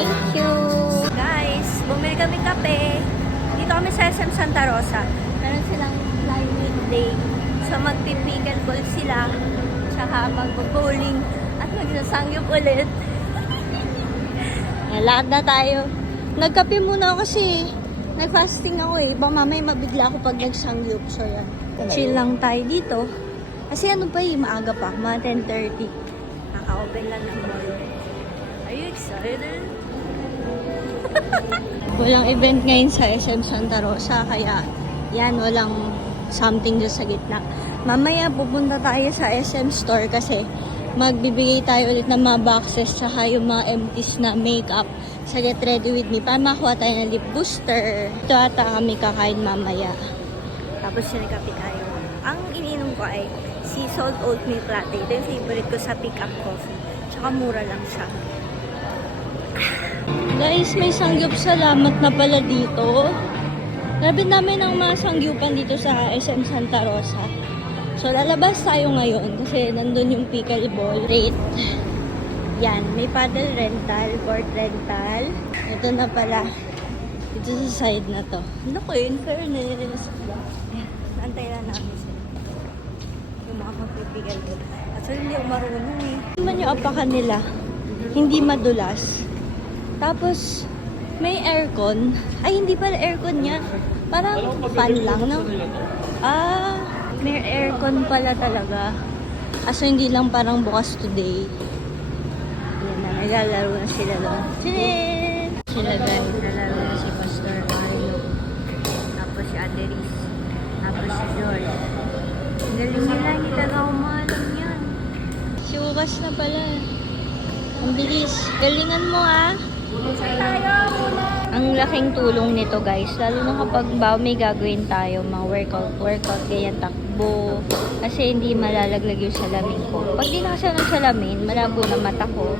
Thank you. Guys, bumili kami kape. Dito kami sa SM Santa Rosa. Meron silang climate day. So magpipickleball sila. Tsaka mag-bowling. At magsasangyup ulit. Lakad na tayo. Nagkape muna ako kasi nag-fasting ako eh. Baka mamaya mabigla ako pag nagsangyup. So yan. Chill lang tayo dito. Kasi ano pa eh, maaga pa. Mga 10:30. Naka-open lang ng mall. Are you excited? Walang event ngayon sa SM Santa Rosa. Kaya yan, walang something dyan sa gitna. Mamaya pupunta tayo sa SM store kasi magbibigay tayo ulit ng mga boxes tsaka yung mga empties na makeup sa Get Ready With Me para makuha tayo ng lip booster. Ito ata kami kakain mamaya. Tapos sinikapi tayo. Ang ininom ko ay sea salt oatmeal latte. Ito yung favorite ko sa pick up coffee. Tsaka mura lang siya. Guys, may sangyup salamat na pala dito. Grabe namin ang mga sangyupan dito sa SM Santa Rosa. So, lalabas tayo ngayon kasi nandun yung pickleball rate. Yan, may paddle rental, court rental. Ito na pala. Ito sa side na to. Naku, in fairness. Antay lang namin sila. Yung mga magpipickleball. At so, hindi ako marunong eh. Naman yung apakan nila. Hindi madulas. Tapos, may aircon. Ay, hindi pala aircon niya. Parang fan lang, no? Ah, may aircon pala talaga. Aso hindi lang parang bukas today. Yan na, naglalaro na sila doon. Chinin! Sila guys, naglalaro na si Pastor Mario. Tapos si Ate Riz. Tapos si Joy. Ang galing nila, hindi talaga umalam yan. Si Ukas na pala. Ang bilis. Galingan mo ah. Ang laking tulong nito guys, lalo na kapag may gagawin tayo, mga workout, ganyan, takbo. Kasi hindi malalaglag yung salamin ko. Pag di nakasya ng salamin, malabo na mata ko.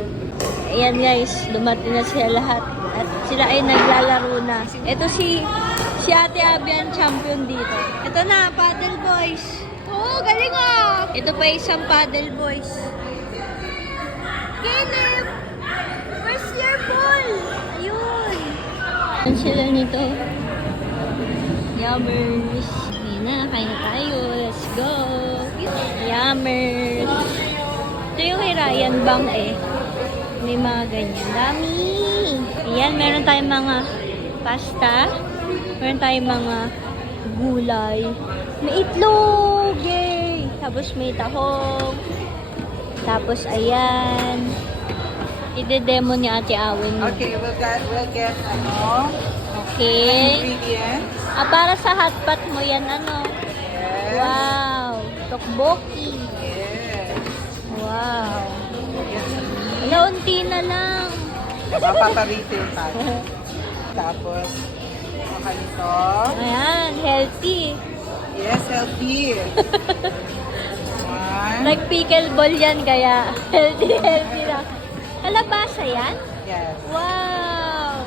Ayan guys, dumating na sila lahat. At sila ay naglalaro na. Ito si Ate Abby ang champion dito. Ito na, paddle boys. Oh, galing ah! Ito pa isang paddle boys. Caleb! Where's your ball? Ayun. Ano sila nito? Yummers. Hindi na, kain na tayo. Let's go. Yummers. Ito yung kay Ryan Bang eh. May mga ganyan. Dami. Ayan, meron tayong mga pasta. Meron tayong mga gulay. May itlog. Yay! Tapos may tahong. Tapos ayan. Ide-demo ni Ate Awin. Okay, we'll get ano? Okay. Ingredients. Para sa hotpot mo yan, ano? Yes. Wow. Tokboki. Yes. Wow. Yes. Wala, unti na lang. Mapaparefill tayo. Tapos, maka nito. Ayan, healthy. Yes, healthy. One. Like pickleball yan, kaya healthy lang. Kalabasa yan? Yes. Wow!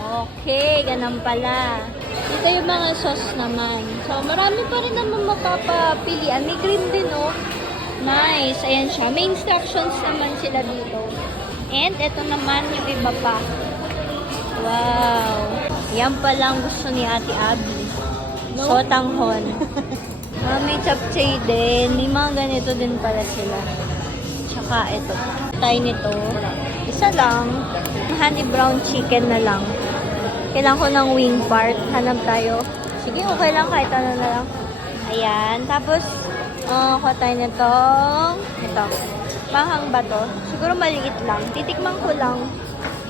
Okay, ganun pala. Dito yung mga sauce naman. So, marami pa rin naman mapapapilian. May cream din, oh. Nice. Ayan siya. May instructions naman sila dito. And, ito naman yung iba pa. Wow! Yan pala ang gusto ni Ate Abby. Sotanghon. May chapchay din. May mga ganito din pala sila. Tsaka ito. Tayo nito. Isa lang. Honey brown chicken na lang. Kailangan ko ng wing part. Hanap tayo. Sige, okay lang. Kahit ano na lang. Ayan. Tapos, kuha tayo nitong ito. Mahang ba to? Siguro maliit lang. Titikman ko lang.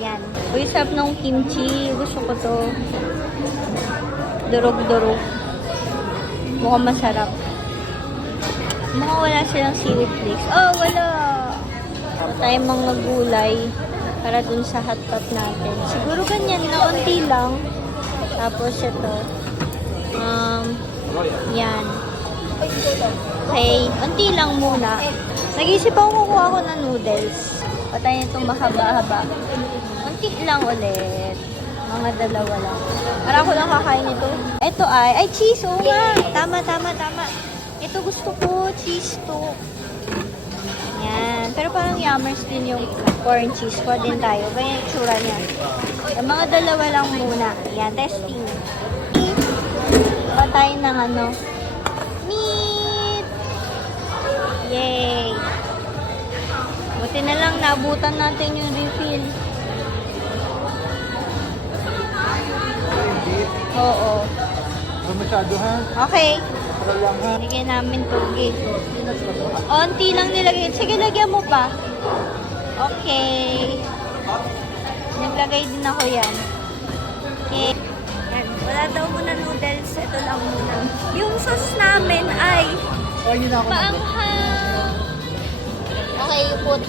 Yan. Uy, sarap ng kimchi. Gusto ko to. Durog-durog. Mukhang masarap. Mukhang wala silang seaweed flakes. Oh, wala! Ito tayong mga gulay para dun sa hotpot natin. Siguro ganyan na unti lang. Tapos ito. Yan. Okay. Unti lang muna. Nag-isip ako kukuha ko ng noodles. Patayin itong mahaba-haba. Unti lang ulit. Mga dalawa lang. Para ako lang kakain ito. Ito ay cheese. Oo nga. Tama. Ito gusto ko. Cheese to. Yan. Pero parang yummers din yung corn cheese. Kuha din tayo. Ganyan yung tsura niya. Yung mga dalawa lang muna. Yan, testing. Patay ng ano. Meat! Yay! Buti na lang naabutan natin yung refill. Oo. Huwag masyado ha. Okay. Para lang ha. Lagyan namin tubig. Onti lang nilagay. Sige, lagyan mo pa. Okay. Naglagay din ako yan. Okay. Yan. Wala daw muna noodles. Ito lang muna. Yung sauce namin ay Oh, yun ako. maanghang. Okay, put.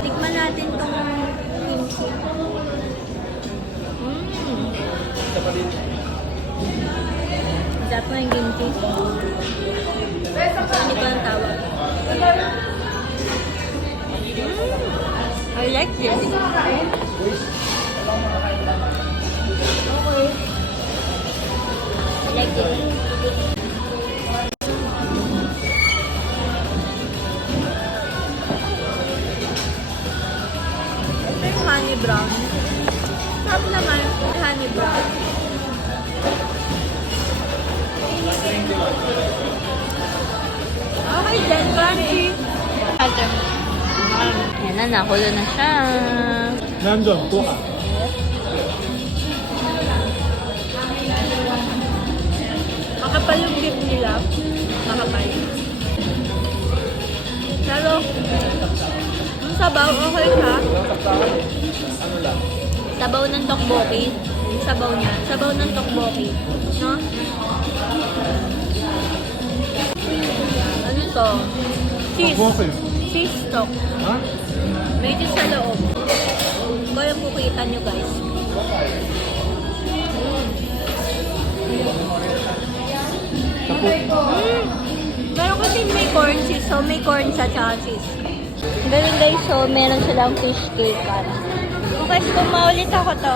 Tikman natin tong kimchi. Sarap mo yung kimchi. Hindi ko ang tawag. I like this. I like this. Ito yung honey brown. Sarap naman yung honey brown. Okay, then crunchy. Yan na, nakulo na siya. Nandun, tuha. Makapal yung beef nila. Makapal. Pero, yung sabaw, okay siya. Ano lang? Sabaw ng tteokbokki. Yung sabaw niya. Sabaw ng tteokbokki. No? Ano to? Cheese. Okay. Cheese stock. Ha? May cheese sa loob. Kung yung kukita nyo guys. Meron kasi may corn cheese. So may corn sa tsaka cheese. Galing guys. So meron silang fish cake. Okay, so maulit ako to.